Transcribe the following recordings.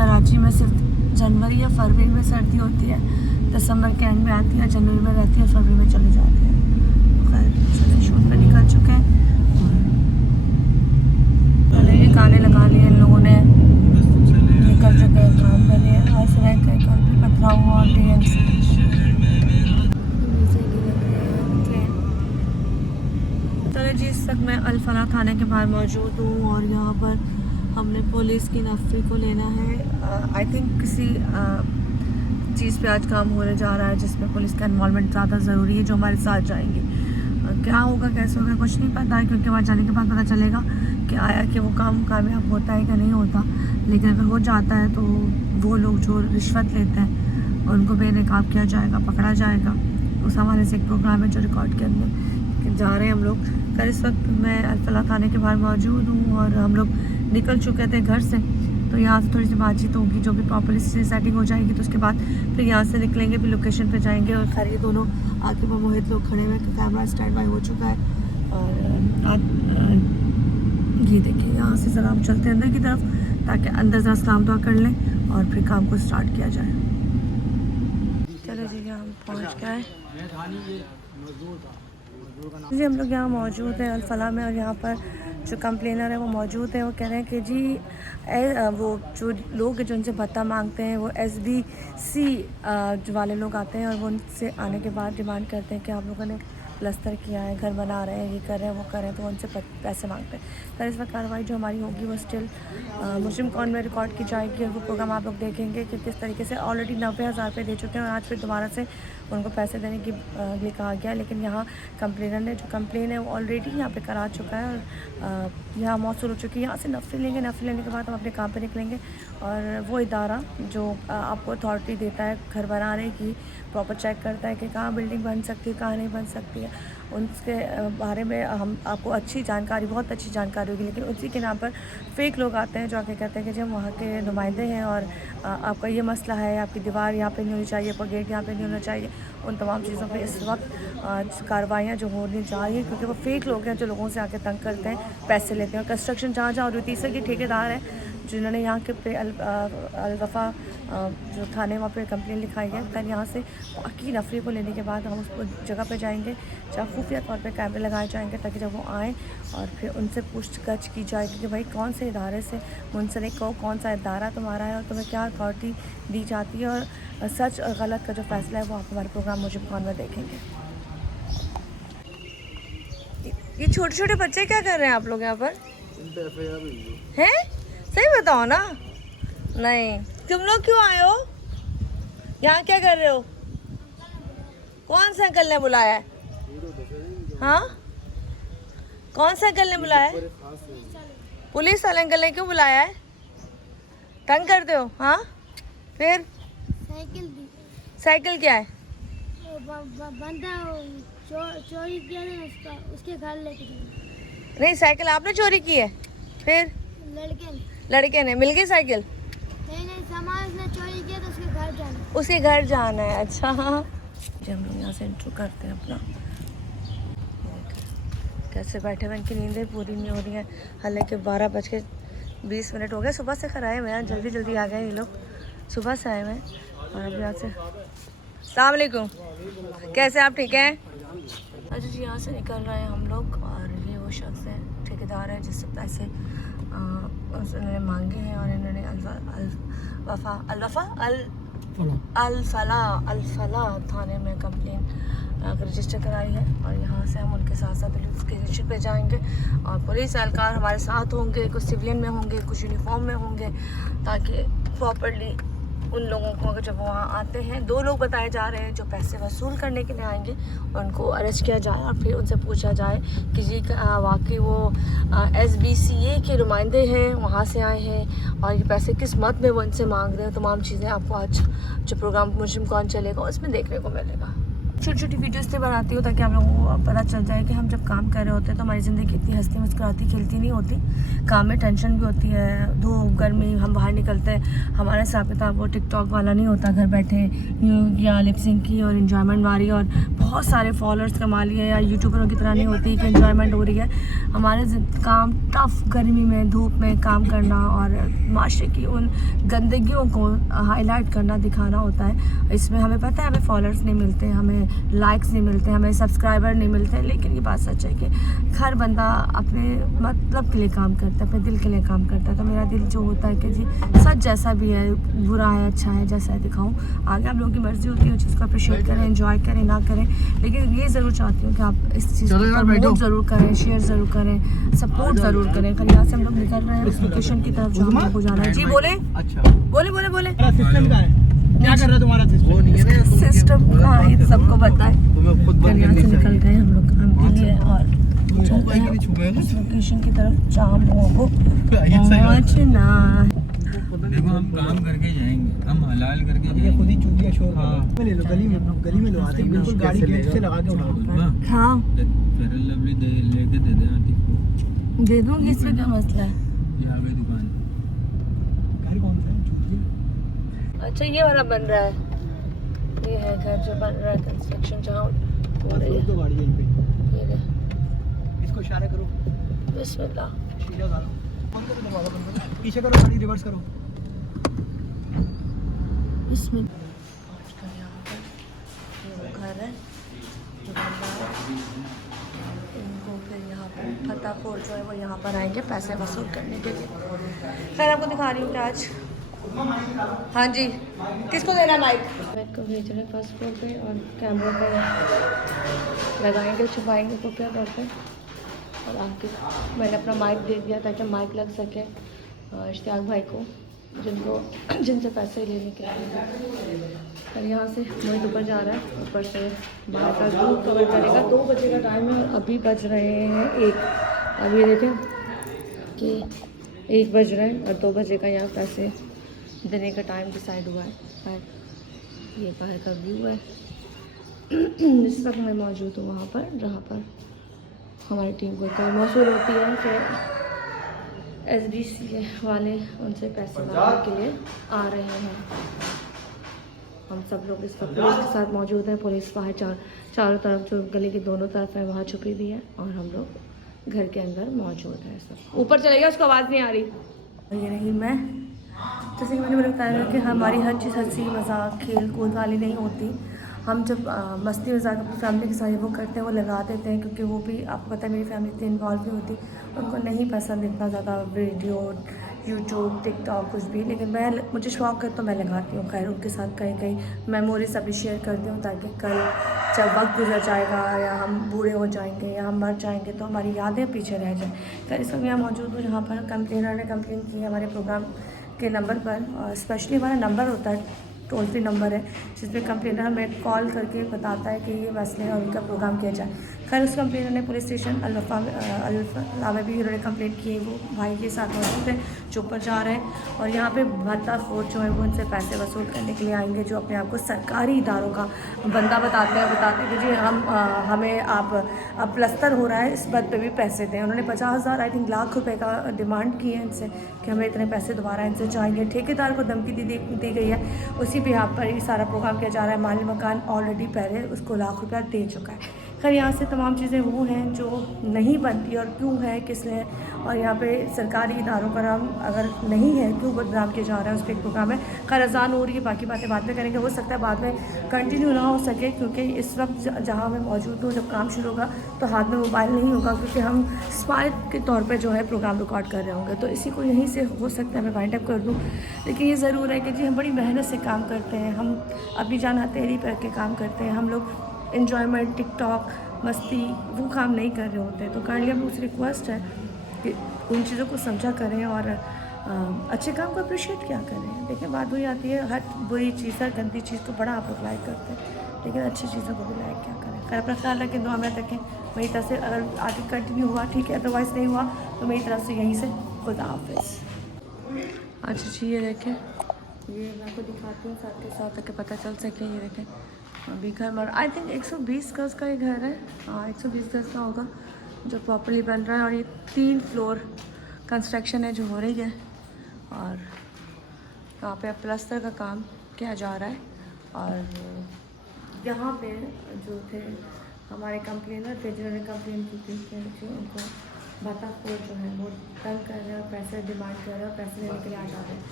कराची में सिर्फ जनवरी या फरवरी में सर्दी होती है, दिसंबर के एंड में आती है, जनवरी में रहती है, फरवरी में चली जाती है। तो खैर चले शूट पे निकल चुके हैं, पहले ये गाने लगा लिए इन लोगों ने, निकल चुके हैं काम के लिए। आज सुबह का कल भी पथरा हुआ DMC चले जी। इस वक्त मैं अल-फलाह थाने के बाहर मौजूद हूँ और यहाँ पर हमने पुलिस की नफरी को लेना है। आई थिंक किसी चीज़ पे आज काम होने जा रहा है जिसमें पुलिस का इन्वॉल्वमेंट ज़्यादा ज़रूरी है, जो हमारे साथ जाएंगे। क्या होगा कैसे होगा कुछ नहीं पता है, क्योंकि वहाँ जाने के बाद पता चलेगा कि आया कि वो काम कामयाब होता है कि नहीं होता। लेकिन अगर हो जाता है तो वो लोग जो रिश्वत लेते हैं उनको बेनकाब किया जाएगा, पकड़ा जाएगा। उस हमारे से एक प्रोग्राम है जो रिकॉर्ड करने जा रहे हैं हम लोग। कल इस वक्त मैं अल-फलाह थाने के बाहर मौजूद हूँ और हम लोग निकल चुके थे घर से, तो यहाँ से थोड़ी सी बातचीत होगी, जो भी प्रॉपर्ली से सेटिंग हो जाएगी तो उसके बाद फिर यहाँ से निकलेंगे, फिर लोकेशन पे जाएंगे। और खैर ये दोनों आगे पर मोहित लोग खड़े हुए, कैमरा स्टैंड बाई हो चुका है। और ये देखिए यहाँ से ज़रा हम चलते हैं अंदर की तरफ, ताकि अंदर ज़रा सलाम दुआ कर लें और फिर काम को स्टार्ट किया जाए। चलो जी यहाँ हम पहुँच गए जी। हम लोग यहाँ मौजूद हैं अल-फलाह में और यहाँ पर जो कंप्लेनर है वो मौजूद है। वो कह रहे हैं कि जी वो जो लोग हैं जो उनसे भत्ता मांगते हैं वो SBC वाले लोग आते हैं और वो उनसे आने के बाद डिमांड करते हैं कि आप लोगों ने प्लस्तर किया है, घर बना रहे हैं, ये कर रहे हैं, वो कर रहे हैं, तो उनसे पैसे मांगते हैं। पर इस वक्त कार्रवाई जो हमारी होगी वो स्टिल मुस्लिम कॉन में रिकॉर्ड की जाएगी और वो प्रोग्राम आप लोग देखेंगे कि किस तरीके से ऑलरेडी 90,000 रुपये दे चुके हैं और आज फिर दोबारा से उनको पैसे देने की लिए कहा गया। लेकिन यहाँ कंप्लेनर ने जो कंप्लेन है वो ऑलरेडी यहाँ पे करा चुका है और यहाँ मौसूल हो चुकी है। यहाँ से नफरी लेंगे, नफरी लेने के बाद हम अपने काम पे निकलेंगे और वो इदारा जो आपको अथॉरिटी देता है घर बनाने की, प्रॉपर चेक करता है कि कहाँ बिल्डिंग बन सकती है, कहाँ नहीं बन सकती है, उनके बारे में हम आपको अच्छी जानकारी, बहुत अच्छी जानकारी होगी। लेकिन उसी के नाम पर फेक लोग आते हैं जो आके कहते हैं कि जब वहाँ के नुमाइंदे हैं और आपका ये मसला है, आपकी दीवार यहाँ पे नहीं होनी चाहिए, आपका गेट यहाँ पे नहीं होना चाहिए। उन तमाम चीज़ों पे इस वक्त कार्रवाइयाँ जो होनी चाहिए, क्योंकि वो फेक लोग हैं जो लोगों से आके तंग करते हैं, पैसे लेते हैं। और कंस्ट्रक्शन जहाँ हो रही थी, तीसरे के ठेकेदार हैं जिन्होंने यहाँ के पे अल-वफा जो थाने वहाँ पे कंप्लेन लिखाई है। कल यहाँ से बाकी नफरी को लेने के बाद हम उस जगह पे जाएंगे जहाँ खुफिया तौर पे कैमरे लगाए जाएंगे, ताकि जब वो आएँ और फिर उनसे पूछताछ की जाएगी कि भाई कौन से इदारे से मुंसलिक हो, कौन सा इदारा तुम्हारा है और तुम्हें क्या अथॉरिटी दी जाती है। और सच और गलत का जो फैसला है वो आप हमारे प्रोग्राम मुस्लिम कॉन में देखेंगे। ये छोटे छोटे बच्चे क्या कर रहे हैं आप लोग यहाँ पर हैं? सही बताओ ना। नहीं, तुम लोग क्यों आए हो यहाँ, क्या कर रहे हो? कौन सा अंकल ने बुलाया है? हाँ, कौन सा अंकल ने बुलाया है? पुलिस वाले अंकल ने क्यों बुलाया है? तंग करते हो? हाँ, फिर साइकिल क्या है? बंदा चोरी किया था उसके घर लेके गए। नहीं, साइकिल आपने चोरी की है? फिर लड़के ने मिल गई साइकिल? नहीं, सामान उसने चोरी किया तो उसके घर जाना है। अच्छा हाँ, हम लोग यहाँ से इंट्रो करते हैं अपना। कैसे बैठे हुए, इनकी नींदें पूरी नहीं हो रही हैं। हालांकि 12:20 हो गए। सुबह से खराए हुए हैं, जल्दी जल्दी आ गए ये लोग, सुबह से आए हुए हैं। और अभी यहाँ से अस्सलाम वालेकुम, कैसे आप ठीक हैं? अच्छा जी, यहाँ से निकल रहे हैं हम लोग और ये वो शख्स है ठेकेदार है जिससे पैसे उन्होंने मांगे हैं और इन्होंने अल-फलाह थाने में कंप्लेन रजिस्टर कराई है। और यहाँ से हम उनके साथ साथ उसके रजिस्टर पे जाएंगे और पुलिस एहलकार हमारे साथ होंगे, कुछ सिविलियन में होंगे, कुछ यूनिफॉर्म में होंगे, ताकि प्रॉपरली उन लोगों को अगर जब वहाँ आते हैं, 2 लोग बताए जा रहे हैं जो पैसे वसूल करने के लिए आएंगे, उनको अरेस्ट किया जाए और फिर उनसे पूछा जाए कि जी वाकई वो SBCA के नुमाइंदे हैं, वहाँ से आए हैं और ये पैसे किस मद में वो इनसे मांग रहे हैं। तमाम चीज़ें आपको आज जो प्रोग्राम मुस्लिम कॉन चलेगा उसमें देखने को मिलेगा। छोटी छोटी वीडियोस से बनाती हूँ ताकि आप लोगों को पता चल जाए कि हम जब काम कर रहे होते हैं तो हमारी ज़िंदगी इतनी हंसती मुस्कुराती खिलती नहीं होती। काम में टेंशन भी होती है, धूप गर्मी, हम बाहर निकलते हैं, हमारे हिसाब किताब वो टिकटॉक वाला नहीं होता, घर बैठे या लिपसिंग की और इन्जॉयमेंट मारी और बहुत सारे फॉलोअर्स कमा लिए, या यूट्यूबरों की तरह नहीं होती कि इन्जॉयमेंट हो रही है। हमारे काम टफ गर्मी में धूप में काम करना और माशरे की उन गंदगियों को हाईलाइट करना, दिखाना होता है। इसमें हमें पता है हमें फॉलोअर्स नहीं मिलते, हमें लाइक्स नहीं मिलते, हमें सब्सक्राइबर नहीं मिलते, लेकिन ये बात सच है कि हर बंदा अपने मतलब के लिए काम करता है, अपने दिल के लिए काम करता है। तो मेरा दिल जो होता है कि जी सच जैसा भी है, बुरा है अच्छा है, जैसा है दिखाऊं। आगे आप लोगों की मर्जी होती है उस चीज़ को अप्रिशिएट करें, एंजॉय करें ना करें, लेकिन ये ज़रूर चाहती हूँ कि आप इस चीज़ को प्रमोट ज़रूर करें, शेयर ज़रूर करें, सपोर्ट ज़रूर करें। कल यहाँ से हम लोग निकल रहे हैं उस लोकेशन की तरफ जहाँ हमको जाना है। जी बोले, अच्छा बोले बोले बोले सिस्टम का है, क्या कर रहा है तुम्हारा सिस्टम? वो नहीं है ना सिस्टम, हाँ ये सबको बताए। कल यहाँ से निकल गए हम लोग काम के लिए और उस लोकेशन की तरफ जहाँ हम लोगों को पहुँचना। देखो हम काम करके जाएंगे, हम हलाल करके जाएंगे। खुद ही चूतिया शोर में ले लो, गली में लो, आते बिल्कुल गाड़ी गेट से लगा के उठाओ। हाँ फेयर लवली लेके दे दे आती को, दे दूँगी, इसमें क्या मसला है। यहाँ पे दुकान घर कौन सा है? चूतिया। अच्छा ये वाला बन रहा है, ये है घर जो बन रहा है, कंस्ट्रक्शन जहाँ हो रही है। तो गाड़ी यहीं पे, ये है। इसको इशारा करो, बिस्मिल्लाह। शीशा डालो, बंद करो, दरवाजा बंद करो, पीछे करो, गाड़ी रिवर्स करो। इसमें आजकल यहाँ पर ये वो घर है जो बन रहा है, इनको फिर यहाँ पर फतेहपुर जो है वो यहाँ पर आएंगे पैसे वसूल करने के लिए। खैर आपको दिखा रही हूँ कि आज, हाँ जी किसको देना माइक? माइक को भेज रहे फर्स्ट फ्लोर पे और कैमरे पे लगाएंगे, छुपाएंगे खुफिया तौर पे। और आके मैंने अपना माइक दे दिया ताकि माइक लग सके इश्तियाक भाई को, जिनसे पैसे लेने के लिए। और यहाँ से मोहित ऊपर जा रहा है, ऊपर से बाहर का व्यू कवर करेगा। 2 बजे का टाइम है और अभी बज रहे हैं 1। अभी देखें कि 1 बज रहे हैं और 2 बजे का यहाँ पैसे देने का टाइम डिसाइड हुआ है। ये बाहर का व्यू है। इस वक्त मैं मौजूद हूँ वहाँ पर जहाँ पर हमारी टीम को कल मौसूल होती है कि SBC वाले उनसे पैसे मांगने के लिए आ रहे हैं। हम सब लोग इस वक्त पुलिस के साथ मौजूद हैं। पुलिस बाहर चारों तरफ जो गली के दोनों तरफ है वहाँ छुपी हुई है और हम लोग घर के अंदर मौजूद हैं। सब ऊपर चलेगा, उसको आवाज़ नहीं आ रही। ये रही मैं, जैसे कि मैंने बताया कि हमारी हर चीज़ हंसी मजाक खेल कूद वाली नहीं होती। हम जब मस्ती मजाक अपनी फैमिली के साथ वो करते हैं, वो लगा देते हैं, क्योंकि वो भी आपको पता है मेरी फैमिली इतनी इन्वॉल्व नहीं होती, उनको नहीं पसंद इतना ज़्यादा वीडियो यूट्यूब टिकटॉक कुछ भी, लेकिन मुझे शौक़ है तो मैं लगाती हूँ। खैर उनके साथ कहीं कहीं मेमोरीज अभी शेयर करती हूँ ताकि कल जब वक्त गुजर जाएगा या हम बूढ़े हो जाएंगे या हम मर जाएंगे तो हमारी यादें पीछे रह जाएँ। खैर इस वक्त मैं मौजूद हूँ जहाँ पर कंप्लेनर ने कंप्लेन की हमारे प्रोग्राम के नंबर पर, और स्पेशली हमारा नंबर होता है, टोल फ्री नंबर है, जिसमें कंप्लेनर हमें कॉल करके बताता है कि ये मसले हैं और उनका प्रोग्राम किया जाए। खैर उस कंप्लेनर ने पुलिस स्टेशन अल्फा में भी उन्होंने कंप्लेंट की। वो भाई के साथ मौजूद है जो ऊपर जा रहे हैं और यहाँ पे भत्ताखोर जो है वो उनसे पैसे वसूल करने के लिए आएंगे, जो अपने आप को सरकारी इदारों का बंदा बताते हैं कि जी हमें आप अब प्लस्तर हो रहा है, इस बात पे भी पैसे दें। उन्होंने 50,000 आई थिंक लाख रुपए का डिमांड की है इनसे कि हमें इतने पैसे दोबारा इनसे चाहिए। ठेकेदार को धमकी दी गई है, उसी पे यहाँ पर ये सारा प्रोग्राम किया जा रहा है। माली मकान ऑलरेडी पहले उसको लाख रुपया दे चुका है। खैर यहाँ से तमाम चीज़ें वो हैं जो नहीं बनती और क्यों है किस लिए, और यहाँ पे सरकारी इदारों का नाम अगर नहीं है क्यों बदनाम किया जा रहा है, उस पर एक प्रोग्राम है। खैर अजान हो रही है, बाकी बातें बाद में करेंगे। हो सकता है बाद में कंटिन्यू ना हो सके क्योंकि इस वक्त जहाँ मैं मौजूद हूँ जब काम शुरू होगा तो हाथ में मोबाइल नहीं होगा, क्योंकि हम स्पाई के तौर पर जो है प्रोग्राम रिकॉर्ड कर रहे होंगे। तो इसी को यहीं से हो सकता है मैं वाइंड अप कर दूँ, लेकिन ये ज़रूर है कि जी हम बड़ी मेहनत से काम करते हैं, हम अपनी जान हथेली पर के काम करते हैं। हम लोग इन्जॉयमेंट टिकटॉक मस्ती वो काम नहीं कर रहे होते। तो काइंडली हम लोग रिक्वेस्ट है कि उन चीज़ों को समझा करें और अच्छे काम को अप्रिशिएट क्या करें। देखिए बात वही आती है, हर बुरी चीज़ हर गंदी चीज़ को बड़ा आप लोग लाइक करते हैं, लेकिन अच्छी चीज़ों को भी लाइक क्या करें। खैर अपना ख्याल रखें, दुआ में रखें। मेरी तरफ से अगर आगे कंटिन्यू हुआ ठीक है, अदरवाइज़ नहीं हुआ तो मेरी तरफ से यहीं से खुदा हाफिज़। अच्छा जी ये देखें, ये मैं आपको दिखाती हूँ साथ के साथ ताकि पता चल सके। ये देखें अभी घर बन, आई थिंक 120 गज का ये घर है। हाँ 120 गज का होगा जो प्रॉपर्ली बन रहा है। और ये 3 फ्लोर कंस्ट्रक्शन है जो हो रही है। और यहाँ पे अब प्लस्तर का काम किया जा रहा है। और यहाँ पे जो थे हमारे कंप्लेनर थे जिन्होंने कंप्लेन की थी कि उनको भत्ताखोर जो है वो तंग कर रहे हैं और पैसे डिमांड कर रहे हैं और पैसे लेने के लिए आ जा रहे हैं।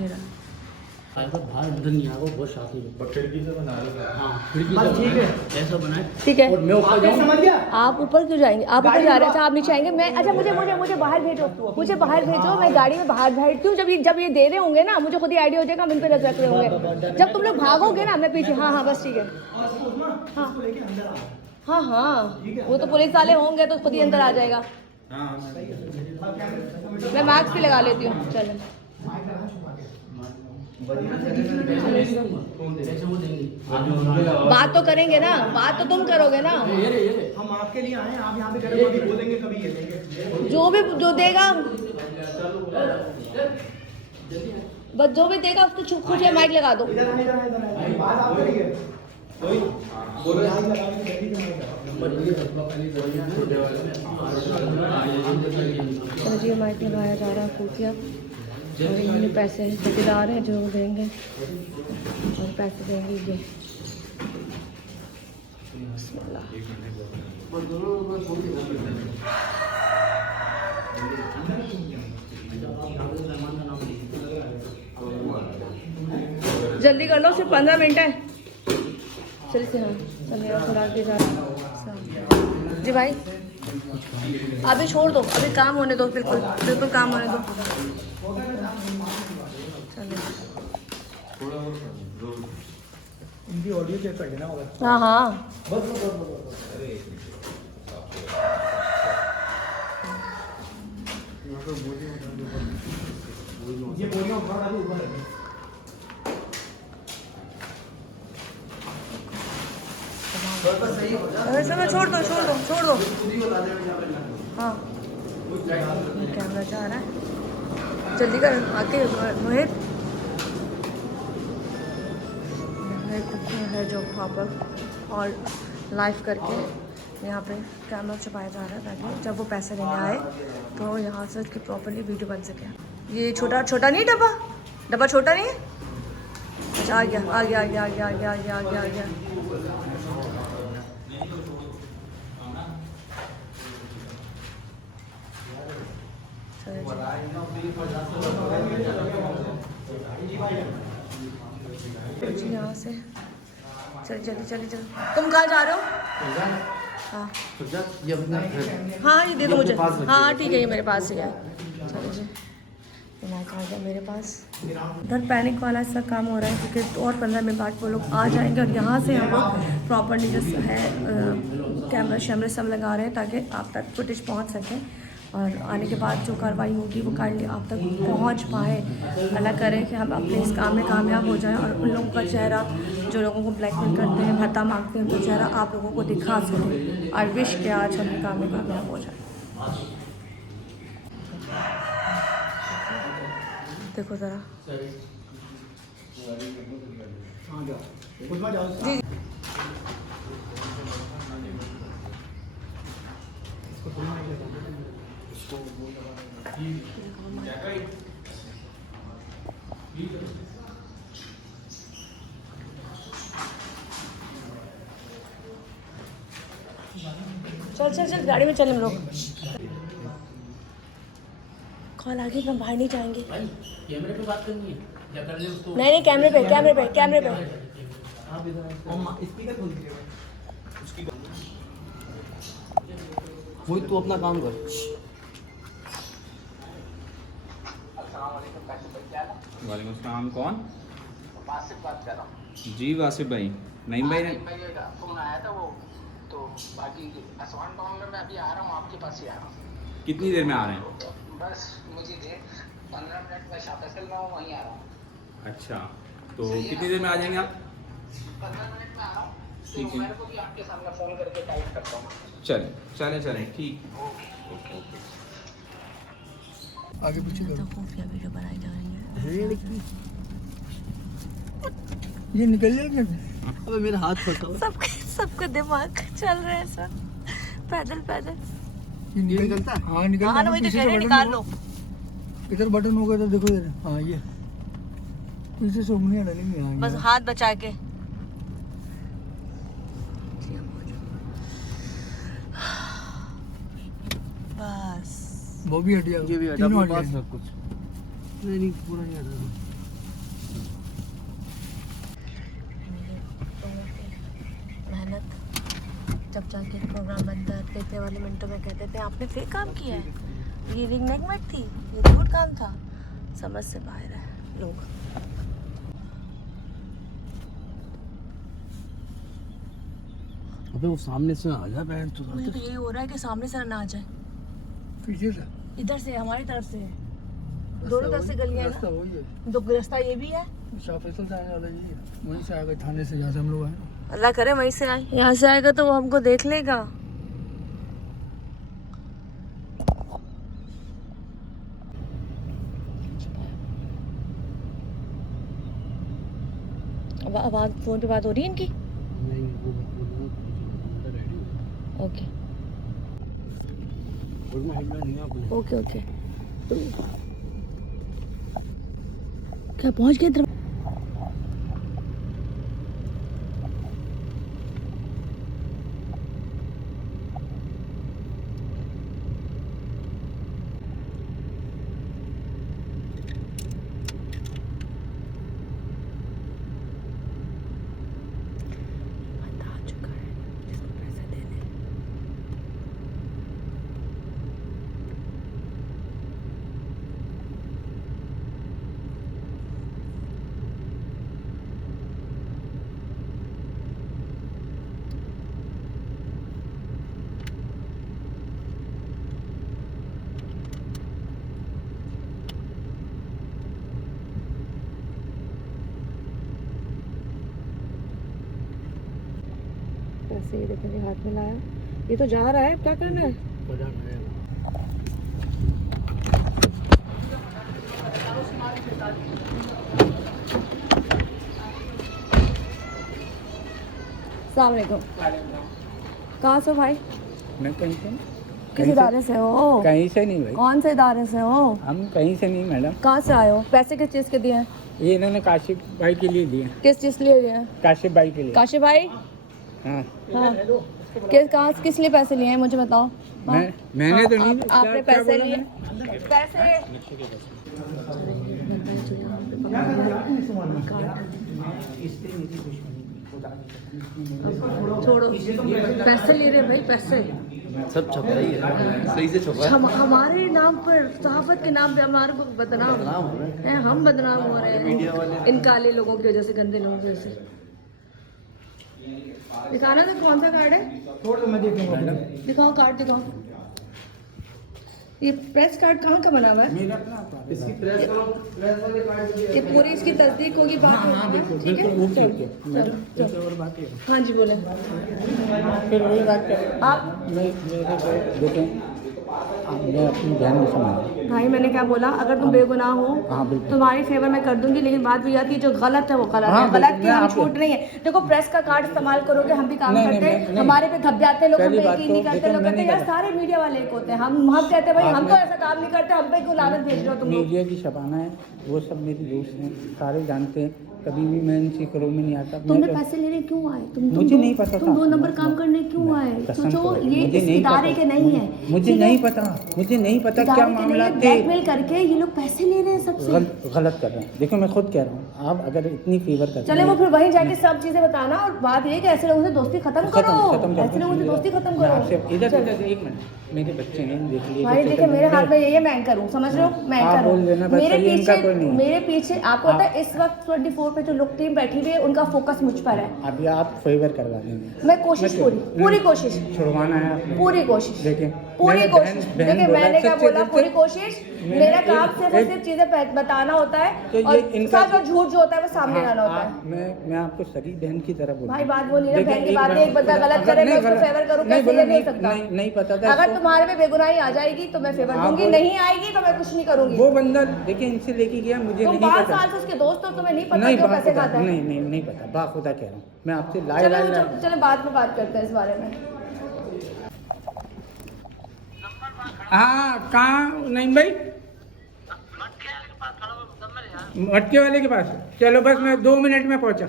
ये रहा बाहर अंदर नहीं आएगा, बहुत शांति में खिड़की से बना लो। हाँ खिड़की से ठीक है। ऐसा बनाए। ठीक है। और मैं ऊपर जाऊँ। समझ गया? आप ऊपर क्यों जाएंगे? आप ऊपर जा रहे हैं? अच्छा आप नीचे आएंगे। मैं अच्छा मुझे बाहर भेजो, मुझे बाहर भेजो। मैं गाड़ी में बाहर बैठती हूँ। जब ये दे रहे होंगे ना मुझे खुद ही आइडिया हो जाएगा हम इन पे रख रहे होंगे। जब तुम लोग भागोगे ना मैं पीछे। हाँ बस ठीक है। हाँ वो तो पुलिस वाले होंगे तो खुद ही अंदर आ जाएगा। मैं मास्क भी लगा लेती हूँ। चलो बात तो करेंगे ना, बात तो तुम करोगे ना। हम आपके लिए आए हैं, आप यहाँ पे कभी बोलेंगे कभी ये लेंगे। जो देगा बस जो भी देगा उसको चुप खुश माइक लगा दो। बात आप करिए। चलो जी माइक लगाया जा रहा है खुफिया। और इन्होंने पैसे हैं ठेकेदार हैं जो देंगे और पैसे देंगे ये। जल्दी कर लो, सिर्फ 15 मिनट है। चलिए हाँ चलिए थोड़ा आगे जा रहा जी भाई। अभी छोड़ दो, अभी काम होने दो, बिल्कुल काम होने दो। इनकी ऑडियो चेक कर देना होगा। हाँ ये बोलियां उठा डालो ऊपर रखो। चलो छोड़ दो। हाँ कैमरा जा रहा है, जल्दी कर आके मोहित है जो प्रॉपर और लाइव करके यहाँ पे कैमरा छुपाया जा रहा है ताकि जब वो पैसे लेने आए तो यहाँ से उसकी प्रॉपरली वीडियो बन सके। ये छोटा नहीं डब्बा छोटा नहीं है। अच्छा आ गया। जी यहाँ से चलिए। तुम कहाँ जा रहे हो? हाँ ये दे दो मुझे। हाँ ठीक है ये मेरे पास ही है। चलो जी माइक आ गया मेरे पास। इधर पैनिक वाला ऐसा काम हो रहा है क्योंकि और 15 मिनट बाद वो लोग आ जाएंगे और यहाँ से हम लोग प्रॉपरली जो है कैमरा शैमरे सब लगा रहे हैं ताकि आप तक फुटेज पहुँच सके और आने के बाद जो कार्रवाई होगी वो काइंडली आप तक पहुँच पाए। अल्लाह करे कि हम अपने इस काम में कामयाब हो जाएं और उन लोगों का चेहरा जो लोगों को ब्लैकमेल करते हैं भत्ता मांगते हैं तो चेहरा आप लोगों को दिखा सकें। और विश के आज हम काम में कामयाब हो जाए। देखो ज़रा जी चल गाड़ी में चल हम लोग। कॉल आ गई, हम बाहर नहीं जाएंगे। कैमरे पे बात करनी है क्या कर ले उसको? नहीं कैमरे पे स्पीकर खोल दीजिएगा। वही तू अपना काम कर। वालेकुम अस्सलाम। कौन? वासिफ बात कर रहा हूँ। जी वासिफ भाई, नईम भाई ने फोन आया था वो तो बाकी आसमान टाउन में मैं अभी आ रहा हूँ, आपके पास ही आ रहा हूँ। कितनी देर में आ रहे हैं? बस मुझे दे 15 मिनट में शाफा चल रहा हूँ, वहीं आ रहा हूँ। अच्छा तो कितनी देर में आ जाएंगे आप? 15 मिनट में आ रहा हूँ। ठीक तो है। मेरे को भी आपके सामने फ़ोन करके टाइप करता हूँ। चलें ठीक। आगे पीछे तो खुफिया वीडियो बनाई जा रही है। ये निकल जाएगा। अबे मेरा हाथ फंसा हुआ सबका दिमाग चल रहा है इस वक्त पैदल पैदल। है। निकलता है? हाँ निकलता हाँ है ना, वही तो पीछे कह से रहे हैं, बटन निकाल होगा। लो। इधर बटन होगा तो देखो इधर। हाँ ये पीछे से उंगलियां डालेंगे। हाँ बस ये। हाथ बचा के। बस वो भी हट गया। ये भी हटा, तीनों अपने हट पास गए। सब कुछ। नहीं पूरा नहीं हटा। मेहनत जब जाके प्रोग्राम बनता है तो इतने वाले मिनटों में कहते थे आपने फिर काम किया है, ये रिंग नेक मत थी, ये रिपोर्ट काम था। समझ से बाहर है लोग। अबे वो सामने से आ जा बहन तो। मुझे तो यही हो रहा है कि सामने से ना आ जाए, पीछे से इधर से हमारी तरफ से है। दोनों तरफ से गलियां है रास्ता ना, वही है। दो रास्ता ये भी है। शाह फैसल जाने वाला ये है। वहीं से आएगा थाने से, जहाँ से हम लोग आए ना। अल्लाह करे वहीं से आए, यहाँ से आएगा तो वो हमको देख लेगा। अब आवाज फोन पे बात हो रही है इनकी। नहीं वो अंदर रेडी हो। ओके और मैं हिलना नहीं आपने। Okay okay. क्या पहुंच गए? पैसे ये देखो, ये हाथ में लाया, ये तो जा रहा है। क्या करना है? बजाना है। अस्सलाम वालेकुम। कहाँ से हो भाई? मैं कहीं से किस इदारे से हो? कहीं से नहीं भाई, कौन से इदारे से हो? हम कहीं से नहीं मैडम। कहाँ से आए हो? पैसे किस चीज़ के दिए हैं? ये इन्होंने काशिफ भाई के लिए दिए। किस चीज़ के लिए दिए हैं? काशिफ भाई के लिए। काशिफ भाई? हाँ हाँ। किस लिए पैसे लिए हैं मुझे बताओ। हाँ? मैंने तो नहीं। आपने क्या पैसे बोला लिए? मैंने? पैसे छोड़ो, पैसे ले रहे हैं भाई, पैसे सब छपा ही है, सही से छपा है। हमारे नाम पर, सहाफत के नाम पे हमारे को बदनाम है। हम बदनाम हो रहे हैं इन काले लोगों की वजह से, गंदे लोगों की वजह से। दिखाना तो कौन सा कार्ड है? छोड़ दो, मैं देखूंगा। दिखाओ कार्ड, दिखाओ। ये प्रेस कार्ड कहाँ का बना हुआ है? इसकी प्रेस करो, प्रेस वाले कार्ड ये पूरी इसकी तस्दीक होगी, बात होगी, ठीक है? चलो, चलो। और बात ये हाँ जी बोले। फिर वही बात कर। आप मेरे को देखें, मैं अपनी बहन को समझ। भाई मैंने क्या बोला? अगर तुम बेगुनाह हो हाँ बिल्कुल। तुम्हारी फेवर में कर दूंगी, लेकिन बात भी आती है जो गलत है वो गलत हाँ, है। गलत बिल्कुल, की हम मैं छूट नहीं है। देखो प्रेस का कार्ड इस्तेमाल करोगे, हम भी काम नहीं, करते हैं, नहीं, हमारे पे धब जाते हैं लोग, हम पहली पे बात यकीन तो नहीं करते देखो, लोग, मैं कहते हैं नहीं यार सारे मीडिया वाले एक होते हैं। हम कहते हैं भाई हम तो आपने- ऐसा काम नहीं करते, हम पे क्यों लानत भेज रहे हो तुम लोग? मीडिया की शबाना है, वो सब मेरे दोस्त हैं, सारे जानते हैं। कभी भी मैं इनसे करो में नहीं आता। तुमने मैं तो- पैसे लेने क्यों आए? मुझे नहीं पता तुम था। 2 नंबर काम करने क्यों आए? कसम सोचो से, ये मुझे इस नहीं इदारे पता। के नहीं है। मुझे ठीक है? नहीं पता, मुझे नहीं पता क्या इदारे के मामला नहीं है, थे। ब्लैकमेल करके ये लोग पैसे ले रहे हैं सबसे। गलत कर रहे हैं। देखो मैं खुद कह रहा हूँ, आप अगर इतनी फेवर करते चले वो फिर वहीं जाके सब चीजें बताना, और बात ये है कि ऐसे लोगों से दोस्ती खत्म करो। ऐसे लोगों से दोस्ती खत्म करो। इधर एक मिनट, मेरे बच्चे हैं, देख लिए। भाई देखिए मेरे हाथ में यही है, मैं करूँ, समझ रहे हो? मैं आप करूँ। बोल देना, बस मेरे सही है, इनका पीछे कोई नहीं है। मेरे पीछे आपको पता है इस वक्त 24 पे जो लोग टीम बैठी हुई है उनका फोकस मुझ पर है। अभी आप फेवर करवा देंगे। मैं कोशिश पूरी कोशिश छुड़वाना है आपने। पूरी कोशिश। देखें पूरी मैंने कोशिश बहन देखिए बोला, मैंने क्या सच्चे बोला दिल से पूरी कोशिश मेरा काम सिर्फ और सिर्फ चीजें बताना होता है तो ये और इनका- सच और झूठ जो होता है वो सामने लाना होता है। मैं आपको सगी बहन की तरह बोल भाई बात बोलिए ना, बहन की बात है, एक बंदा गलत करे मैं उसको फेवर करूं, कैसे ये नहीं हो सकता। नहीं पता था अगर इसको। तुम्हारे में बेगुनाही आ जाएगी तो मैं फेवर आप दूंगी, बोल- नहीं आएगी तो मैं कुछ नहीं करूंगी। वो बंदा देखिए इनसे लेके गया, मुझे तुम नहीं 5 पता। साल से उसके दोस्त हो, तुम्हें नहीं पता नहीं क्यों पैसे बाखुदा, खाता है। नहीं पता, बाखुदा कह रहा हूँ मैं आपसे लाए चलो बाद में बात करते हैं इस बारे में। हाँ कहाँ नहीं भाई, मटके वाले के पास। चलो बस मैं 2 मिनट में पहुंचा।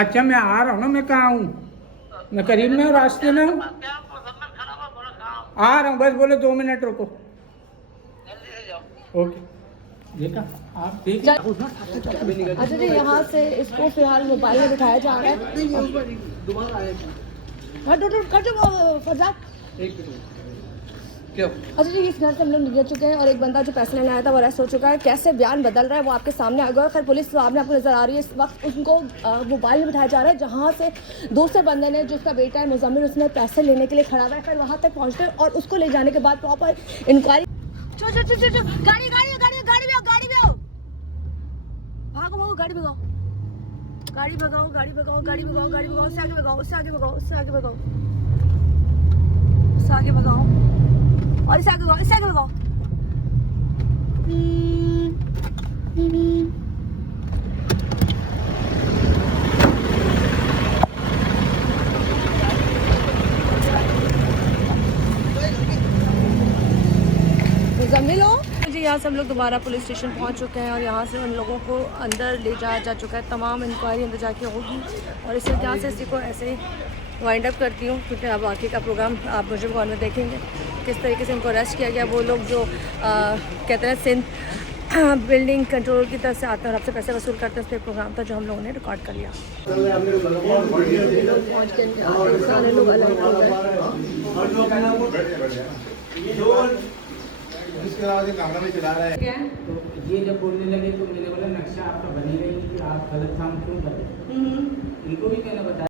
अच्छा मैं आ रहा हूँ ना, मैं कहाँ हूँ, मैं करीब में हूँ, रास्ते में हूँ, आ रहा हूँ, बस बोले 2 मिनट रुको। ओके देखा आप देख। अच्छा जी यहाँ से इसको फिलहाल मोबाइल में बिठाया जा रहा है। अच्छा जी इस घर से हम लोग निकल चुके हैं और एक बंदा जो पैसे लेने आया था वो अरेस्ट हो चुका है। कैसे बयान बदल रहा है वो आपके सामने आ गया। खैर पुलिस सामने आपको नजर आ रही है इस वक्त, उनको मोबाइल में बिठाया जा रहा है जहाँ से दूसरे बंदे ने जिसका बेटा है मुजम्मिल, उसने पैसे लेने के लिए खड़ा हुआ है। फिर वहाँ तक पहुँचते हैं और उसको ले जाने के बाद प्रॉपर इंक्वायरी। गाड़ी भागो गाड़ी भगाओ, गाड़ी भगाओ, गाड़ी भगाओ, गाड़ी भगाओ, गाड़ी भगाओ, उससे आगे भगाओ, उससे आगे भगाओ, उससे आगे भगाओ, उससे आगे भगाओ और इससे आगे भगाओ, इससे आगे भगाओ। मुजम्मिल हो जी। यहाँ से हम लोग दोबारा पुलिस स्टेशन पहुँच चुके हैं और यहाँ से उन लोगों को अंदर ले जाया जा चुका है। तमाम इंक्वायरी अंदर जाके होगी और इससे यहाँ से इसी को ऐसे ही वाइंड अप करती हूँ क्योंकि अब बाकी का प्रोग्राम आप मुझे कॉल में देखेंगे किस तरीके से इनको अरेस्ट किया गया। वो लोग जो कहते हैं सिंध बिल्डिंग कंट्रोल की तरफ से आते हैं और आपसे पैसे वसूल करते हैं, उस पर प्रोग्राम था जो हम लोगों ने रिकॉर्ड कर लिया। पहुँच के सारे लोग अलग हो गए। तो ये जब बोलने लगे तो मैंने बोला नक्शा आपका बनेगा ही, कि आप गलत काम क्यों कर रहे हैं। इनको भी मैंने बताया।